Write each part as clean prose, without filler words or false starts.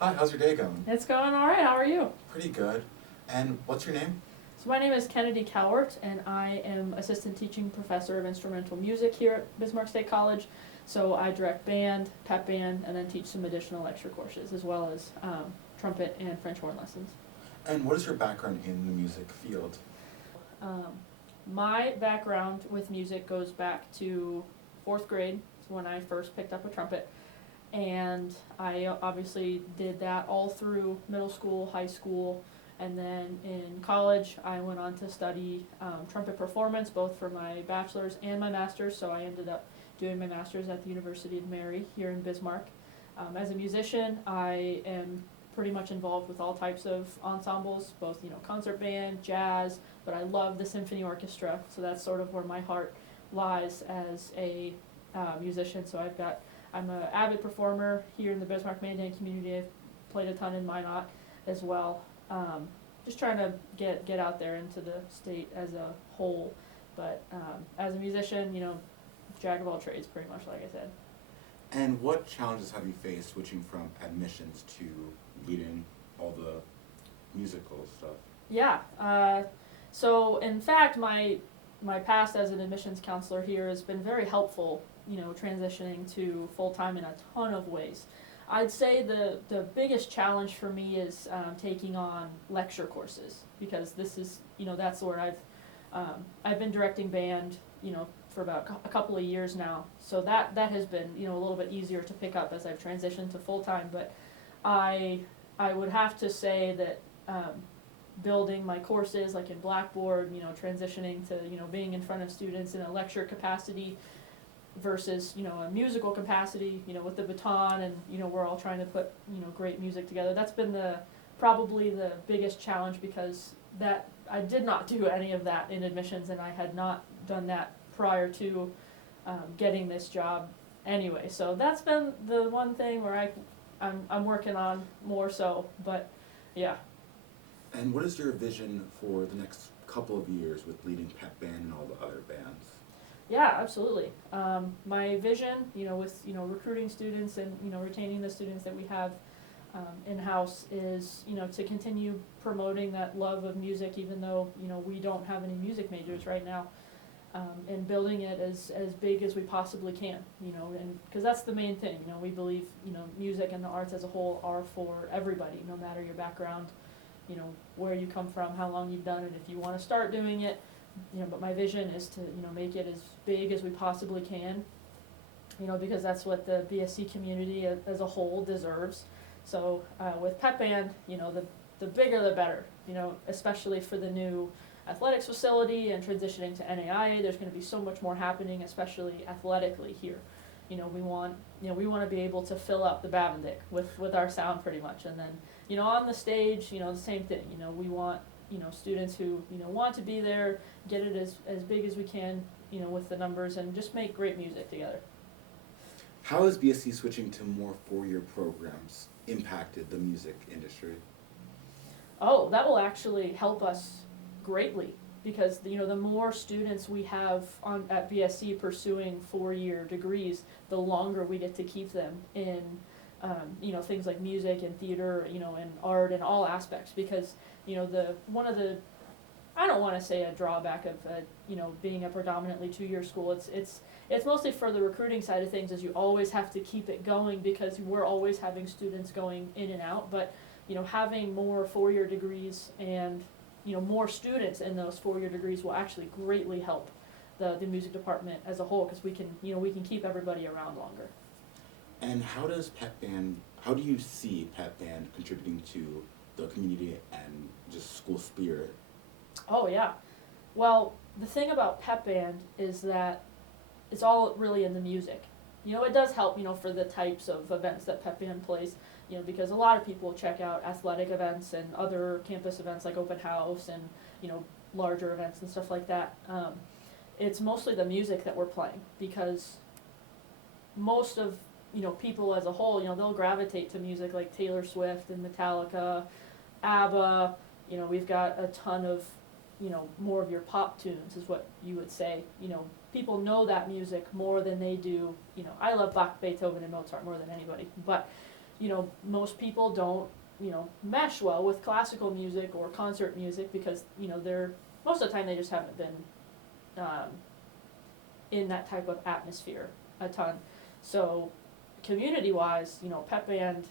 Hi, how's your day going? It's going all right. How are you? Pretty good. And what's your name? So my name is Kennedy Cowart, and I am assistant teaching professor of instrumental music here at Bismarck State College. So I direct band, pep band, and then teach some additional lecture courses, as well as trumpet and French horn lessons. And what is your background in the music field? Um, my background with music goes back to fourth grade, when I first picked up a trumpet. And I obviously did that all through middle school, high school, and then in college I went on to study trumpet performance, both for my bachelor's and my master's. So I ended up doing my master's at the University of Mary here in Bismarck. As a musician, I am pretty much involved with all types of ensembles, both concert band, jazz, but I love the symphony orchestra. So that's sort of where my heart lies as a musician. So I'm an avid performer here in the Bismarck Mandan community. I've played a ton in Minot as well. Just trying to get out there into the state as a whole. But as a musician, jack of all trades, pretty much, like I said. And what challenges have you faced switching from admissions to leading all the musical stuff? Yeah. So in fact, my past as an admissions counselor here has been very helpful, transitioning to full-time in a ton of ways. I'd say the biggest challenge for me is taking on lecture courses, because this is, that's where I've been directing band, for about a couple of years now. So that has been, a little bit easier to pick up as I've transitioned to full-time. But I would have to say that building my courses, like in Blackboard, transitioning to, being in front of students in a lecture capacity versus, a musical capacity, with the baton, and, we're all trying to put, great music together. That's been probably the biggest challenge, because that I did not do any of that in admissions, and I had not done that prior to getting this job anyway. So that's been the one thing where I'm working on more so, but yeah. And what is your vision for the next couple of years with leading pep band and all the other bands? Yeah, absolutely. My vision, with recruiting students and retaining the students that we have in-house is to continue promoting that love of music, even though we don't have any music majors right now, and building it as big as we possibly can. And because that's the main thing. We believe music and the arts as a whole are for everybody, no matter your background, where you come from, how long you've done it, if you want to start doing it. But my vision is to, make it as big as we possibly can, because that's what the BSC community as a whole deserves. So with pep band, the bigger the better, especially for the new athletics facility and transitioning to NAIA. There's going to be so much more happening, especially athletically here. We want to be able to fill up the Bavendick with our sound pretty much, and then on the stage, the same thing. We want students who want to be there, get it as big as we can, with the numbers, and just make great music together. How has BSC switching to more four-year programs impacted the music industry? Oh, that will actually help us greatly, because the more students we have at BSC pursuing four-year degrees, the longer we get to keep them in things like music and theater, and art and all aspects. Because one of the, I don't want to say a drawback of being a predominantly two-year school. It's mostly for the recruiting side of things, is you always have to keep it going, because we're always having students going in and out. But having more four-year degrees and more students in those four-year degrees will actually greatly help the music department as a whole, because we can keep everybody around longer. And how do you see pep band contributing to the community and just school spirit? Oh yeah. Well, the thing about pep band is that it's all really in the music. It does help, for the types of events that pep band plays, because a lot of people check out athletic events and other campus events like open house and, larger events and stuff like that. It's mostly the music that we're playing, because most of, people as a whole, they'll gravitate to music like Taylor Swift and Metallica, ABBA. We've got a ton of, more of your pop tunes is what you would say. People know that music more than they do. I love Bach, Beethoven, and Mozart more than anybody. But most people don't, mesh well with classical music or concert music because, they're, most of the time they just haven't been um, in that type of atmosphere a ton. So community-wise, pep band,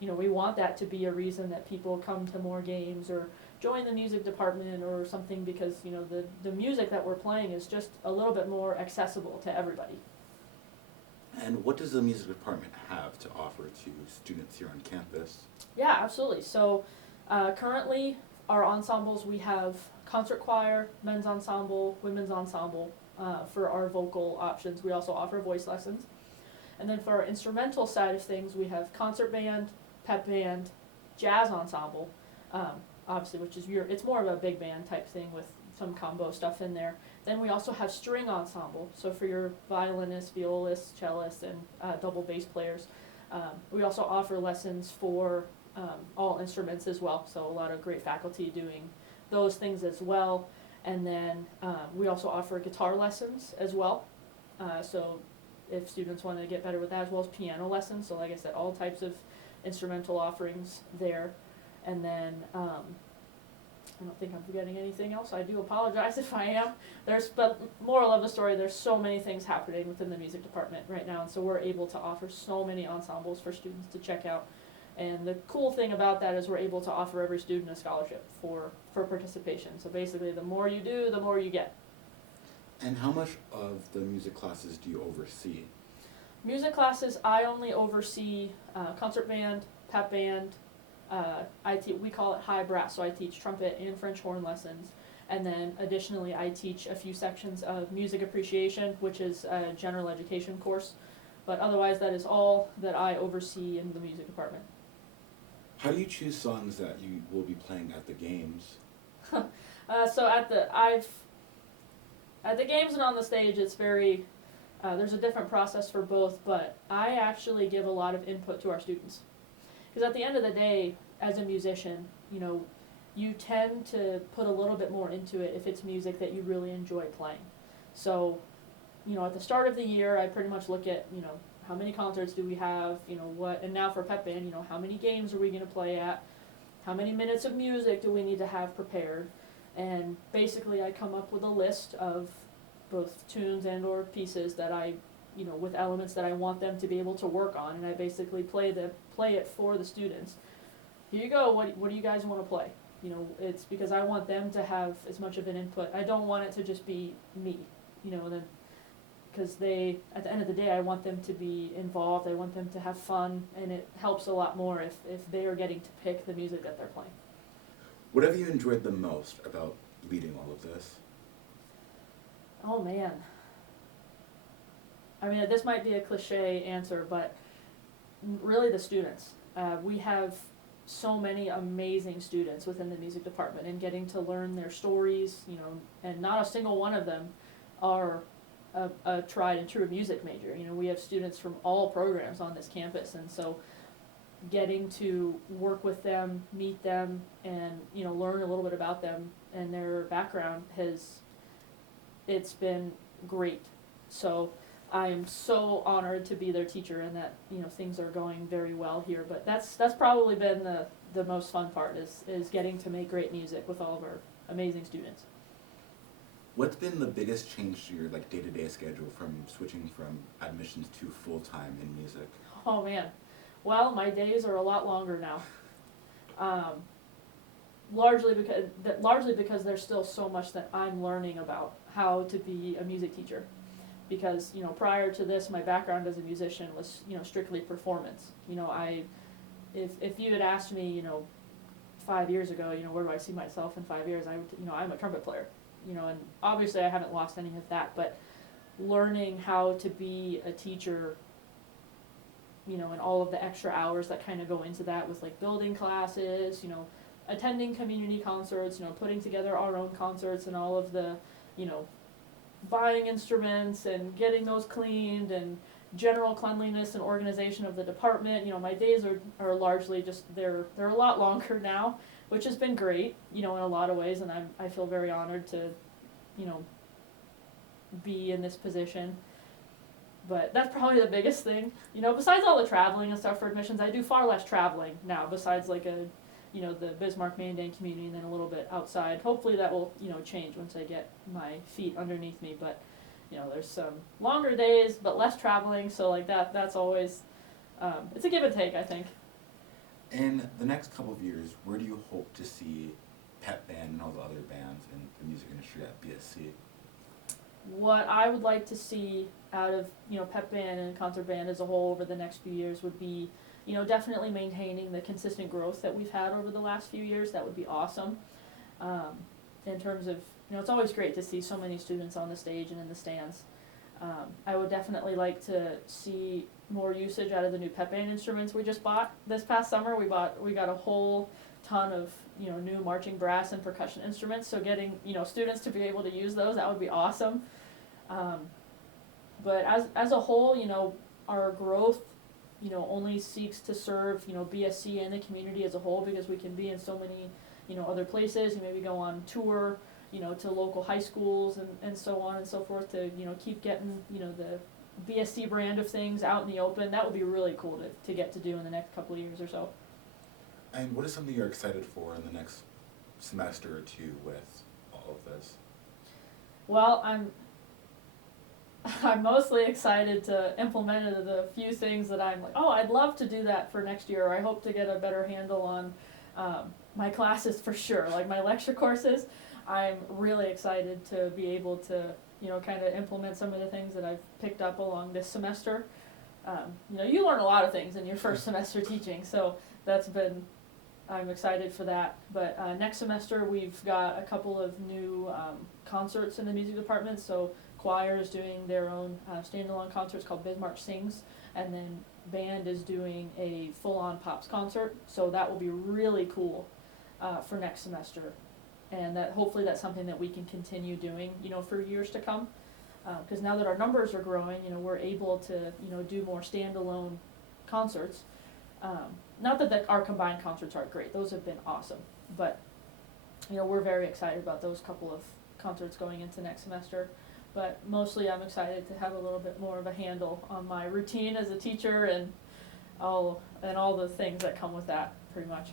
we want that to be a reason that people come to more games or join the music department or something because, the music that we're playing is just a little bit more accessible to everybody. And what does the music department have to offer to students here on campus? Yeah, absolutely. So currently, our ensembles, we have concert choir, men's ensemble, women's ensemble for our vocal options. We also offer voice lessons. And then for our instrumental side of things, we have concert band, pep band, jazz ensemble, obviously, which is it's more of a big band type thing with some combo stuff in there. Then we also have string ensemble, so for your violinists, violists, cellists, and double bass players. We also offer lessons for all instruments as well, so a lot of great faculty doing those things as well. And then we also offer guitar lessons as well, so if students want to get better with that, as well as piano lessons, so like I said, all types of instrumental offerings there. And then I don't think I'm forgetting anything else. I do apologize if I am. But moral of the story, there's so many things happening within the music department right now, and so we're able to offer so many ensembles for students to check out. And the cool thing about that is we're able to offer every student a scholarship for participation. So basically, the more you do, the more you get. And how much of the music classes do you oversee? Music classes, I only oversee concert band, pep band. We call it high brass, so I teach trumpet and French horn lessons. And then additionally, I teach a few sections of music appreciation, which is a general education course. But otherwise, that is all that I oversee in the music department. How do you choose songs that you will be playing at the games? So at the games and on the stage, it's very, there's a different process for both, but I actually give a lot of input to our students. Because at the end of the day, as a musician, you tend to put a little bit more into it if it's music that you really enjoy playing. So, at the start of the year, I pretty much look at, how many concerts do we have, and now for pep band, how many games are we going to play at, how many minutes of music do we need to have prepared, and basically I come up with a list of both tunes and or pieces that I, with elements that I want them to be able to work on, and I basically play it for the students. Here you go, what do you guys want to play? It's because I want them to have as much of an input. I don't want it to just be me, because at the end of the day, I want them to be involved, I want them to have fun, and it helps a lot more if they are getting to pick the music that they're playing. What have you enjoyed the most about leading all of this? Oh man. I mean, this might be a cliche answer, but really the students. We have so many amazing students within the music department, and getting to learn their stories, and not a single one of them are a tried and true music major. We have students from all programs on this campus, and so getting to work with them, meet them, and learn a little bit about them and their background it's been great. So I am so honored to be their teacher, and that things are going very well here. But that's probably been the most fun part is getting to make great music with all of our amazing students. What's been the biggest change to your day-to-day schedule from switching from admissions to full-time in music? Oh man, well, my days are a lot longer now. Largely because there's still so much that I'm learning about how to be a music teacher. Because prior to this, my background as a musician was strictly performance. If you had asked me 5 years ago, where do I see myself in 5 years, I'm a trumpet player. And obviously I haven't lost any of that, but learning how to be a teacher, and all of the extra hours that kind of go into that with building classes, attending community concerts, putting together our own concerts, and all of the, buying instruments and getting those cleaned, and general cleanliness and organization of the department. My days are largely just, they're a lot longer now, which has been great, in a lot of ways, and I feel very honored to, be in this position. But that's probably the biggest thing. You know, besides all the traveling and stuff for admissions, I do far less traveling now, besides like the Bismarck, Mandan community, and then a little bit outside. Hopefully that will, change once I get my feet underneath me. But, there's some longer days, but less traveling, so like that's always, it's a give and take, I think. In the next couple of years, where do you hope to see pep band and all the other bands in the music industry at BSC? What I would like to see out of, pep band and concert band as a whole over the next few years would be, definitely maintaining the consistent growth that we've had over the last few years. That would be awesome. In terms of, it's always great to see so many students on the stage and in the stands. I would definitely like to see more usage out of the new pep band instruments we just bought this past summer. We got a whole ton of, new marching brass and percussion instruments, so getting, students to be able to use those, that would be awesome. But as a whole, our growth, only seeks to serve, BSC and the community as a whole, because we can be in so many, other places, maybe go on tour, to local high schools and so on and so forth to, keep getting, the BSC brand of things out in the open. That would be really cool to get to do in the next couple of years or so. And what is something you're excited for in the next semester or two with all of this? Well, I'm mostly excited to implement the few things that I'm like, oh, I'd love to do that for next year, or I hope to get a better handle on my classes for sure, like my lecture courses. I'm really excited to be able to, kind of implement some of the things that I've picked up along this semester. You learn a lot of things in your first semester teaching, so I'm excited for that. But next semester we've got a couple of new concerts in the music department, so choir is doing their own standalone concerts called Bismarck Sings, and then band is doing a full-on pops concert, so that will be really cool for next semester. And that hopefully that's something that we can continue doing, for years to come. Because now that our numbers are growing, we're able to, do more standalone concerts. Not that our combined concerts aren't great; those have been awesome. But, we're very excited about those couple of concerts going into next semester. But mostly, I'm excited to have a little bit more of a handle on my routine as a teacher and all the things that come with that, pretty much.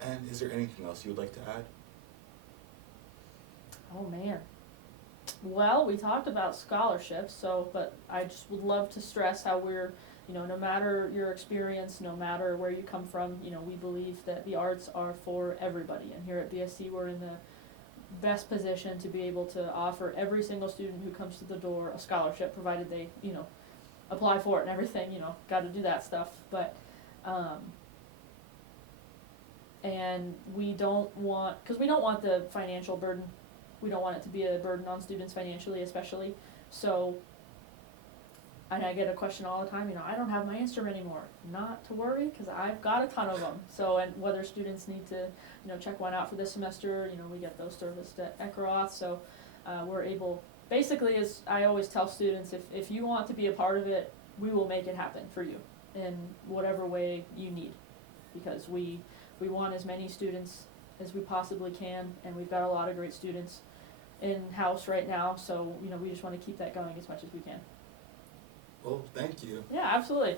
And is there anything else you would like to add? Oh man. Well, we talked about scholarships, but I just would love to stress how we're, no matter your experience, no matter where you come from, we believe that the arts are for everybody. And here at BSC, we're in the best position to be able to offer every single student who comes to the door a scholarship, provided they, apply for it and everything, got to do that stuff. But, and we don't want the financial burden. We don't want it to be a burden on students financially, especially. So, and I get a question all the time, I don't have my instrument anymore. Not to worry, because I've got a ton of them. So, and whether students need to, check one out for this semester, we get those serviced at Ekaroth. So, we're able, basically, as I always tell students, if you want to be a part of it, we will make it happen for you in whatever way you need. Because we want as many students as we possibly can, and we've got a lot of great students in-house right now, so we just want to keep that going as much as we can. Well, thank you. Yeah, absolutely.